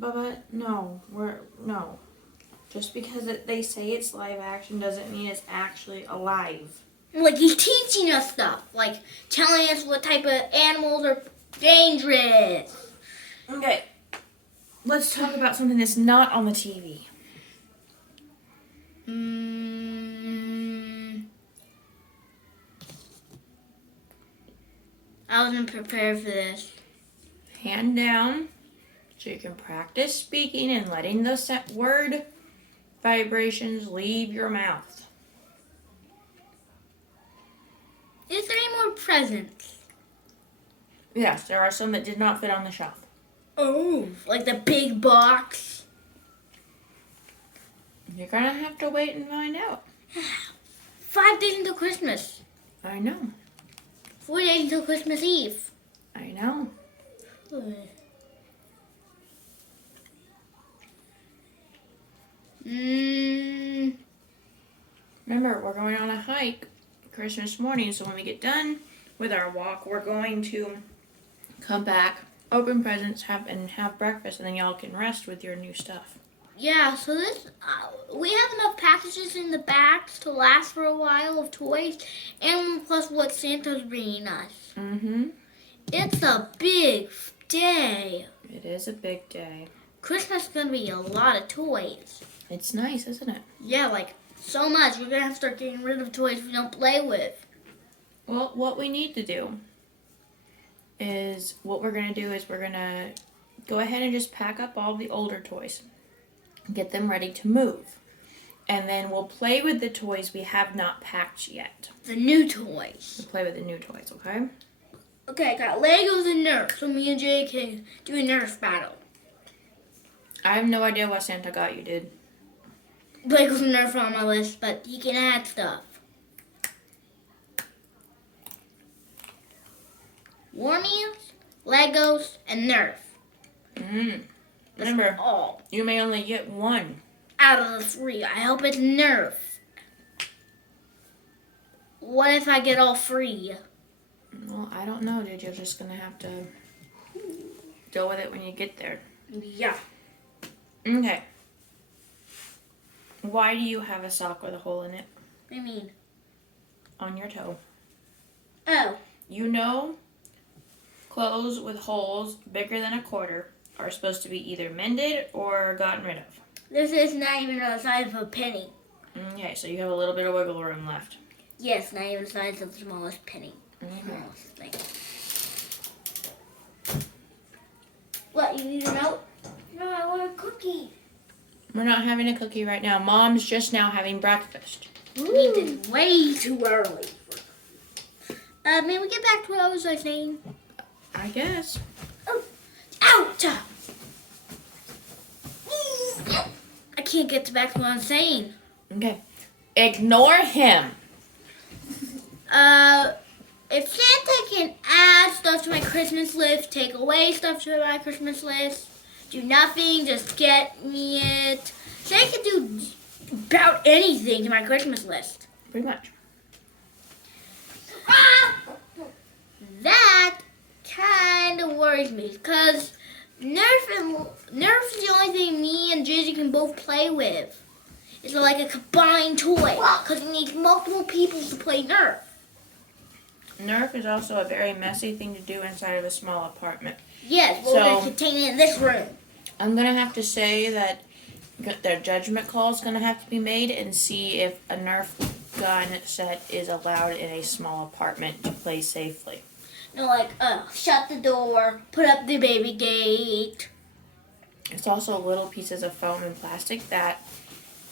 Bubba, no. No. Just because they say it's live action doesn't mean it's actually alive. Like, he's teaching us stuff. Like, telling us what type of animals are dangerous. Okay. Let's talk about something that's not on the TV. I wasn't prepared for this. Hand down so you can practice speaking and letting those word vibrations leave your mouth. Is there any more presents? Yes, there are some that did not fit on the shelf. Oh, like the big box? You're gonna have to wait and find out. 5 days until Christmas. I know. 4 days until Christmas Eve. I know. Remember, we're going on a hike Christmas morning, so when we get done with our walk, we're going to come back, open presents, have breakfast, and then y'all can rest with your new stuff. Yeah, so this we have enough packages in the bags to last for a while of toys, and plus what Santa's bringing us. It's a big day. It is a big day. Christmas is gonna be a lot of toys. It's nice, isn't it? Yeah, like so much. We're gonna have to start getting rid of toys we don't play with. Well, what we need to do is we're gonna go ahead and just pack up all the older toys. Get them ready to move. And then we'll play with the toys we have not packed yet. The new toys. We'll play with the new toys, okay? Okay, I got Legos and Nerf, so me and Jay can do a Nerf battle. I have no idea what Santa got you, dude. Legos and Nerf are on my list, but he can add stuff. Warmies, Legos, and Nerf. Remember, all. You may only get one. Out of the 3, I hope it's Nerf. What if I get all 3? Well, I don't know, dude. You're just gonna have to deal with it when you get there. Yeah. Okay. Why do you have a sock with a hole in it? What do you mean? On your toe. Oh. You know, clothes with holes bigger than a quarter are supposed to be either mended or gotten rid of. This is not even the size of a penny. Okay, so you have a little bit of wiggle room left. Yes, not even the size of the smallest penny. Smallest thing. What, you need a note? No, I want a cookie. We're not having a cookie right now. Mom's just now having breakfast. We did way too early. May we get back to what I was saying? I guess. Oh, ouch! I can't get back to what I'm saying. Okay. Ignore him. If Santa can add stuff to my Christmas list, take away stuff to my Christmas list, do nothing, just get me it. Santa can do about anything to my Christmas list. Pretty much. That kind of worries me because Nerf is the only thing me and Jizzy can both play with. It's like a combined toy because it needs multiple people to play Nerf. Nerf is also a very messy thing to do inside of a small apartment. Yes, we're going to contain it in this room. I'm going to have to say that their judgment call is going to have to be made and see if a Nerf gun set is allowed in a small apartment to play safely. No, like, shut the door, put up the baby gate. It's also little pieces of foam and plastic that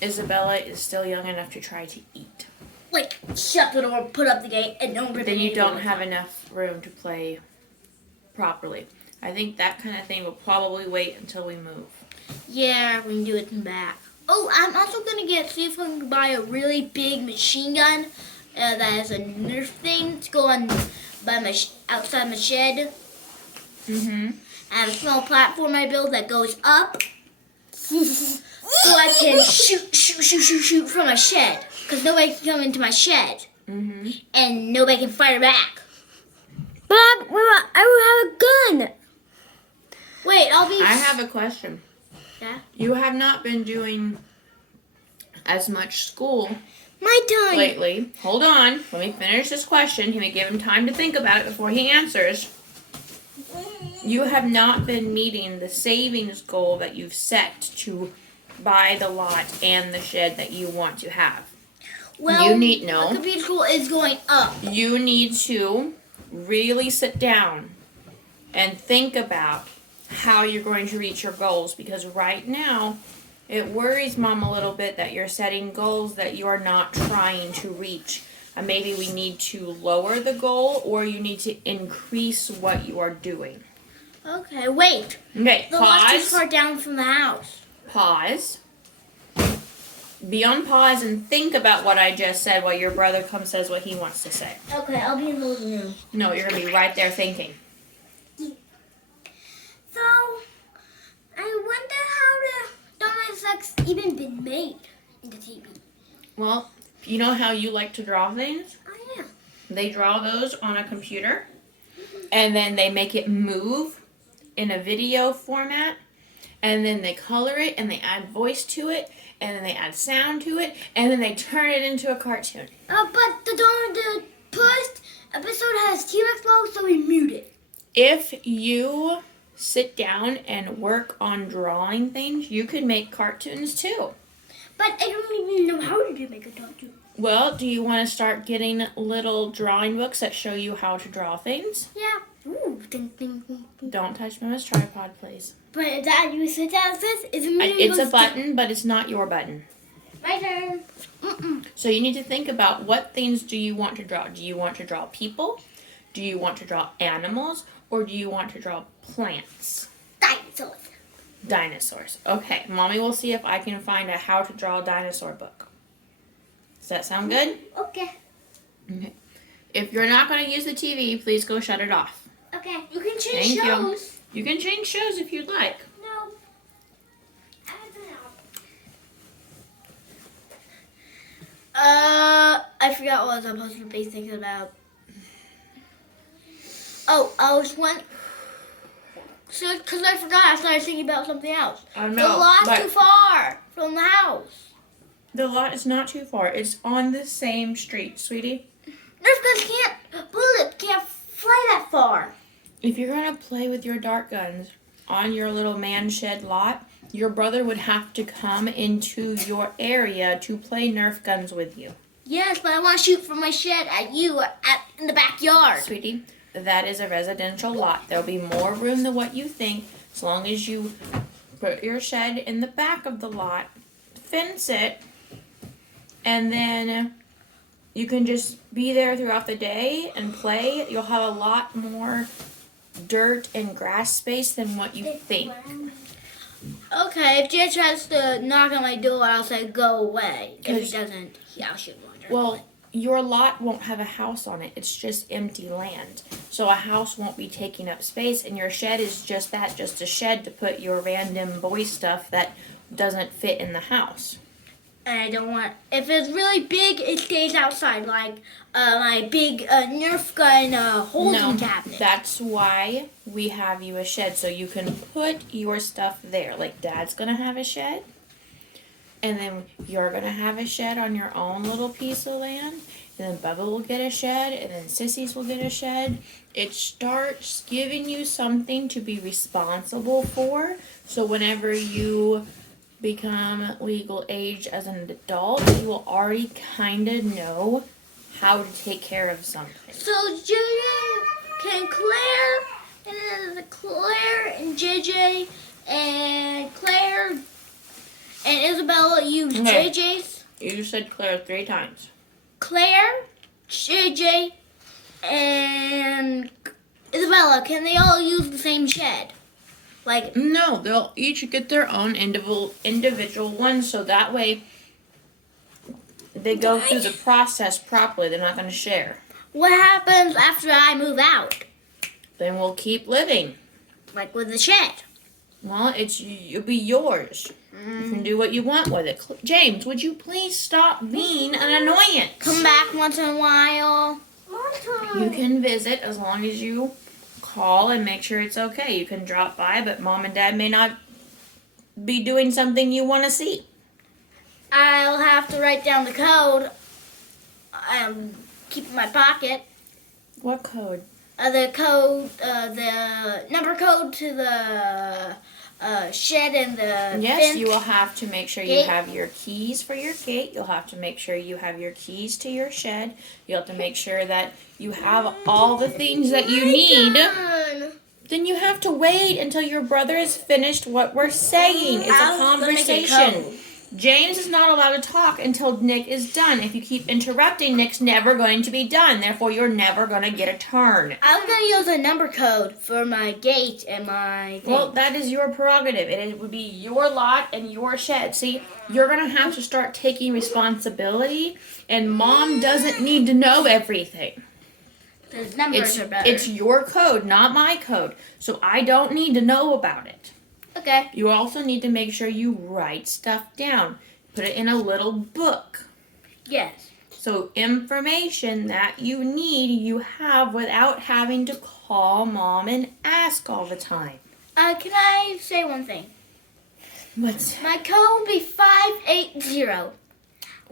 Isabella is still young enough to try to eat. Like, shut the door, put up the gate, and don't rip it. Then you don't have enough room to play properly. I think that kind of thing will probably wait until we move. Yeah, we can do it in the back. Oh, I'm also going to see if I can buy a really big machine gun that is a Nerf thing to go on outside my shed. I have a small platform I build that goes up so I can shoot from my shed. Because nobody can come into my shed. And nobody can fire back. But I will have a gun. Wait, I have a question. Yeah. You have not been doing as much school My turn. lately. Hold on. Let me finish this question. Let me give him time to think about it before he answers. You have not been meeting the savings goal that you've set to buy the lot and the shed that you want to have. Well, You need the computer school is going up. You need to really sit down and think about how you're going to reach your goals, because right now it worries Mom a little bit that you're setting goals that you are not trying to reach. And maybe we need to lower the goal, or you need to increase what you are doing. Okay, wait. Okay, The lot's too pause. far down from the house. Pause. Be on pause and think about what I just said while your brother says what he wants to say. Okay, I'll be in the living room. No, you're going to be right there thinking. So, I wonder how the domino sex even been made in the TV. Well, you know how you like to draw things? Oh, yeah. They draw those on a computer, and then they make it move in a video format, and then they color it, and they add voice to it, and then they add sound to it, and then they turn it into a cartoon. But the first episode has T-Rex balls, so we mute it. If you sit down and work on drawing things, you could make cartoons too. But I don't even know how to make a cartoon. Well, do you want to start getting little drawing books that show you how to draw things? Yeah. Ooh, ding, ding, ding, ding. Don't touch Mama's tripod, please. But is that you sit down this? It's a button, but it's not your button. My turn. So you need to think about, what things do you want to draw? Do you want to draw people? Do you want to draw animals? Or do you want to draw plants? Dinosaurs. Dinosaurs. Okay, Mommy will see if I can find a how to draw a dinosaur book. Does that sound good? Okay. Okay. If you're not going to use the TV, please go shut it off. Okay. You can change Thank shows. you. You can change shows if you'd like. No. I forgot what I was supposed to be thinking about. Oh, I was one. So, because I forgot, I started thinking about something else. I The know. lot's but too far from the house. the lot is not too far. It's on the same street, sweetie. Bullets can't fly that far. If you're going to play with your dart guns on your little man shed lot, your brother would have to come into your area to play Nerf guns with you. Yes, but I want to shoot from my shed at you in the backyard. Sweetie, that is a residential lot. There'll be more room than what you think, as long as you put your shed in the back of the lot, fence it, and then you can just be there throughout the day and play. You'll have a lot more dirt and grass space than what you think. Okay, if Jay tries to knock on my door, I'll say go away. If he 'Cause- doesn't, I'll shoot him. Well, your lot won't have a house on it. It's just empty land. So a house won't be taking up space, and your shed is just that, just a shed to put your random boy stuff that doesn't fit in the house. And I don't want. If it's really big, it stays outside, like my big Nerf gun holding cabinet. That's why we have you a shed, so you can put your stuff there. Like Dad's gonna have a shed, and then you're gonna have a shed on your own little piece of land, and then Bubba will get a shed, and then Sissies will get a shed. It starts giving you something to be responsible for, so whenever you become legal age as an adult, you will already kind of know how to take care of something. So JJ, can Claire and JJ and Claire and Isabella use Okay. JJ's? You said Claire 3 times. Claire, JJ, and Isabella, can they all use the same shed? Like, No, they'll each get their own individual one, so that way they go through the process properly. They're not going to share. what happens after I move out? Then we'll keep living. Like with the shed? Well, it'll be yours. You can do what you want with it. James, would you please stop being an annoyance? Come back once in a while. You can visit as long as you call and make sure it's okay. You can drop by, but Mom and Dad may not be doing something you want to see? I'll have to write down the code. Keep it in my pocket. What code? The number code to the shed and the Yes, fence. you will have to make sure you have your keys for your gate. You'll have to make sure you have your keys to your shed. You'll have to make sure that you have all the things that you need. Then you have to wait until your brother has finished what we're saying. It's a conversation. James is not allowed to talk until Nick is done. If you keep interrupting, Nick's never going to be done. Therefore, you're never going to get a turn. I'm going to use a number code for my gate and my thing. Well, that is your prerogative. It would be your lot and your shed. See, you're going to have to start taking responsibility, and Mom doesn't need to know everything. Those numbers are better. It's your code, not my code. So I don't need to know about it. Okay. You also need to make sure you write stuff down. Put it in a little book. Yes. So information that you need, you have without having to call Mom and ask all the time. Can I say one thing? What? My code will be 580.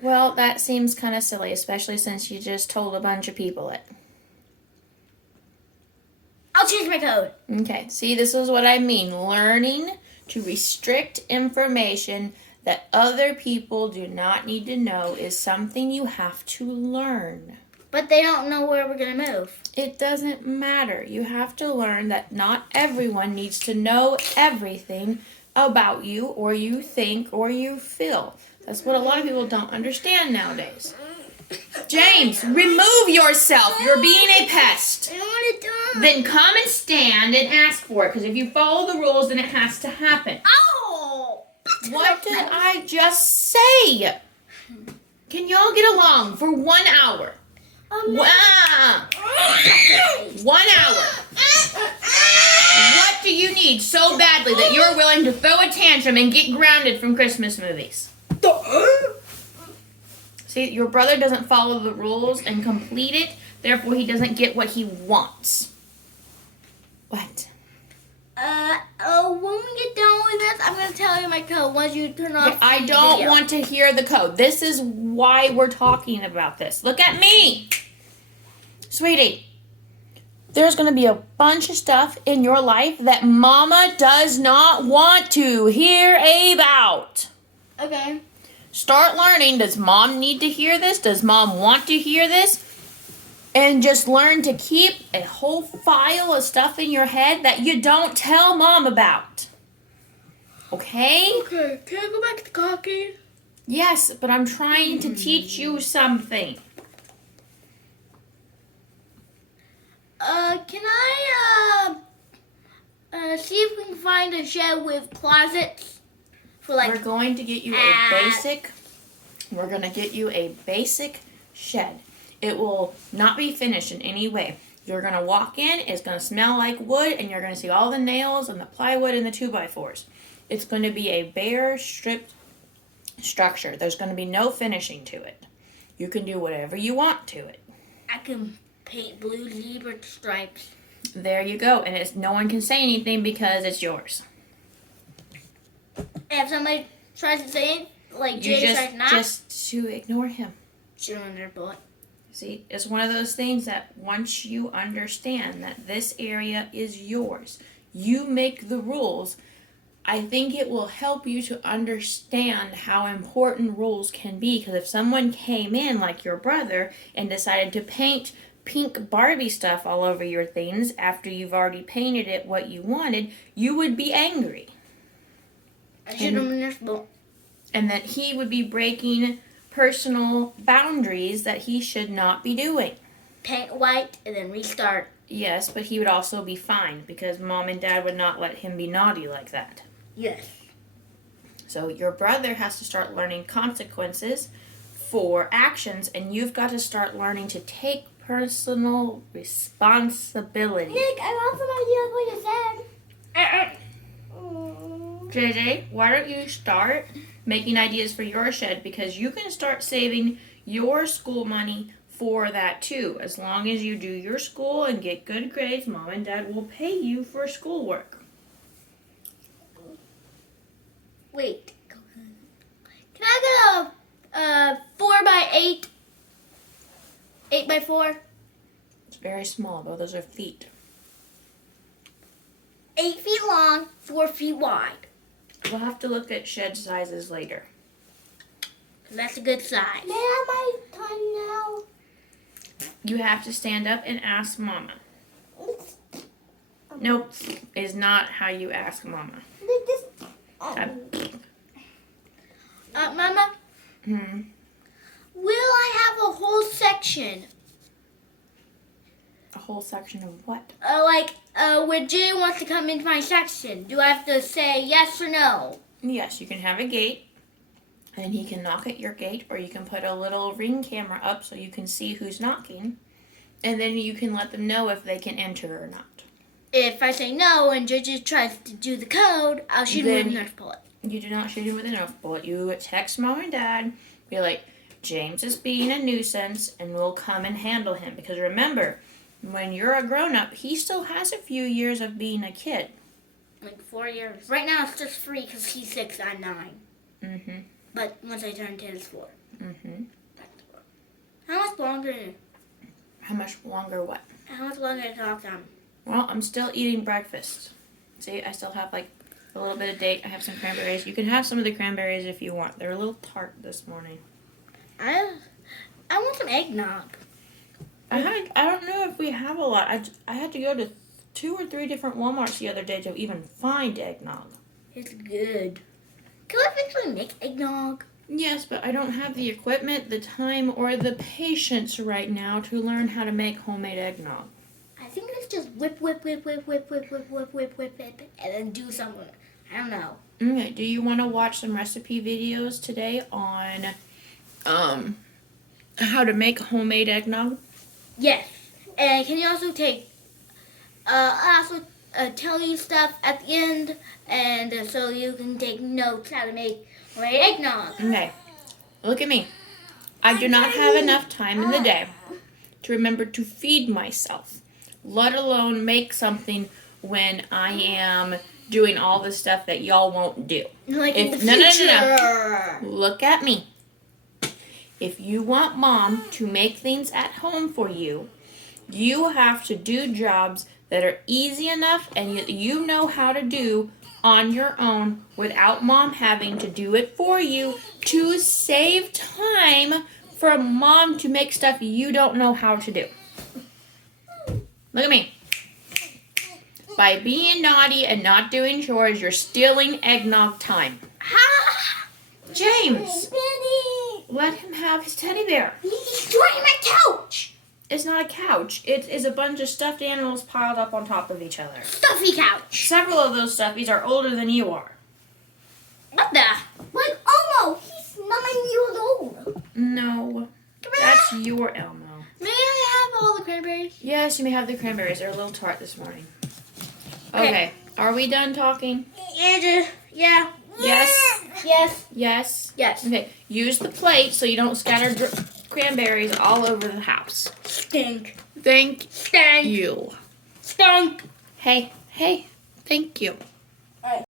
Well, that seems kind of silly, especially since you just told a bunch of people it. I'll change my code. Okay, see, this is what I mean. Learning to restrict information that other people do not need to know is something you have to learn. But they don't know where we're going to move. It doesn't matter. You have to learn that not everyone needs to know everything about you or you think or you feel. That's what a lot of people don't understand nowadays. James, remove yourself. You're being a pest. I don't want to die. Then come and stand and ask for it, because if you follow the rules, then it has to happen. Oh! What did I just say? Can y'all get along for 1 hour? Wow! 1 hour. What do you need so badly that you're willing to throw a tantrum and get grounded from Christmas movies? See, your brother doesn't follow the rules and complete it, therefore he doesn't get what he wants. What? When we get done with this, I'm going to tell you my code once you turn off Okay, I the don't video. want to hear the code. This is why we're talking about this. Look at me! Sweetie, there's going to be a bunch of stuff in your life that Mama does not want to hear about. Okay. Start learning. Does Mom need to hear this? Does Mom want to hear this? And just learn to keep a whole file of stuff in your head that you don't tell Mom about. Okay? Okay, can I go back to the cocky? Yes, but I'm trying to teach you something. Can I, see if we can find a shed with closets for We're going to get you We're going to get you a basic shed. It will not be finished in any way. You're going to walk in, it's going to smell like wood, and you're going to see all the nails and the plywood and the 2x4s. It's going to be a bare, stripped structure. There's going to be no finishing to it. You can do whatever you want to it. I can paint blue zebra stripes. There you go. And no one can say anything because it's yours. If somebody tries to say it, like You Jay tries not, just to ignore him. shoot on their butt. See, it's one of those things that once you understand that this area is yours, you make the rules, I think it will help you to understand how important rules can be. Because if someone came in, like your brother, and decided to paint pink Barbie stuff all over your things after you've already painted it what you wanted, you would be angry. I shoot him in their butt. And that he would be breaking personal boundaries that he should not be doing. Paint white and then restart. Yes, but he would also be fined because Mom and Dad would not let him be naughty like that. Yes. So your brother has to start learning consequences for actions, and you've got to start learning to take personal responsibility. Nick, I want some ideas what you said. JJ, why don't you start making ideas for your shed, because you can start saving your school money for that too. As long as you do your school and get good grades, Mom and Dad will pay you for schoolwork. small, but those are feet. 8 feet long, 4 feet wide. We'll have to look at shed sizes later. That's a good size. May I have my turn now? You have to stand up and ask Mama. Nope, is not how you ask Mama. Mama, will I have a whole section? A whole section of what? When Jay wants to come into my section, do I have to say yes or no? Yes, you can have a gate, and he can knock at your gate, or you can put a little ring camera up so you can see who's knocking, and then you can let them know if they can enter or not. If I say no and Jay just tries to do the code, I'll shoot him with a Nerf bullet. You do not shoot him with a Nerf bullet. You text Mom and Dad, be like, James is being a nuisance, and we'll come and handle him. Because remember, when you're a grown-up, he still has a few years of being a kid. Like 4 years. Right now it's just 3 because he's 6, I'm 9. Mm-hmm. But once I turn 10, it's 4. Mm-hmm. How much longer? How much longer what? How much longer to talk to him? Well, I'm still eating breakfast. See, I still have like a little bit of date. I have some cranberries. You can have some of the cranberries if you want. They're a little tart this morning. I want some eggnog. I don't know if we have a lot. I had to go to 2 or 3 different Walmarts the other day to even find eggnog. It's good. Can I actually make eggnog? Yes, but I don't have the equipment, the time, or the patience right now to learn how to make homemade eggnog. I think it's just whip, and then do something. I don't know. Okay, do you want to watch some recipe videos today on how to make homemade eggnog? Yes. And can you also take, tell you stuff at the end, and so you can take notes how to make homemade eggnog. Okay, look at me. I do not have enough time in the day to remember to feed myself, let alone make something when I am doing all the stuff that y'all won't do. Like in the No. future. Look at me. If you want Mom to make things at home for you, you have to do jobs that are easy enough and you know how to do on your own without Mom having to do it for you to save time for Mom to make stuff you don't know how to do. Look at me. By being naughty and not doing chores, you're stealing eggnog time. James, let him have his teddy bear. He's destroying my couch. It's not a couch. It is a bunch of stuffed animals piled up on top of each other. Stuffy couch. Several of those stuffies are older than you are. What the? Like Elmo, he's 9 years old. No, that's your Elmo. May I have all the cranberries? Yes, you may have the cranberries. They're a little tart this morning. Okay, are we done talking? Yeah. Yes? Yes. Yes? Yes. Okay, use the plate so you don't scatter cranberries all over the house. Stink. Thank Stank. you. Stunk. Hey, thank you.